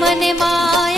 मन माया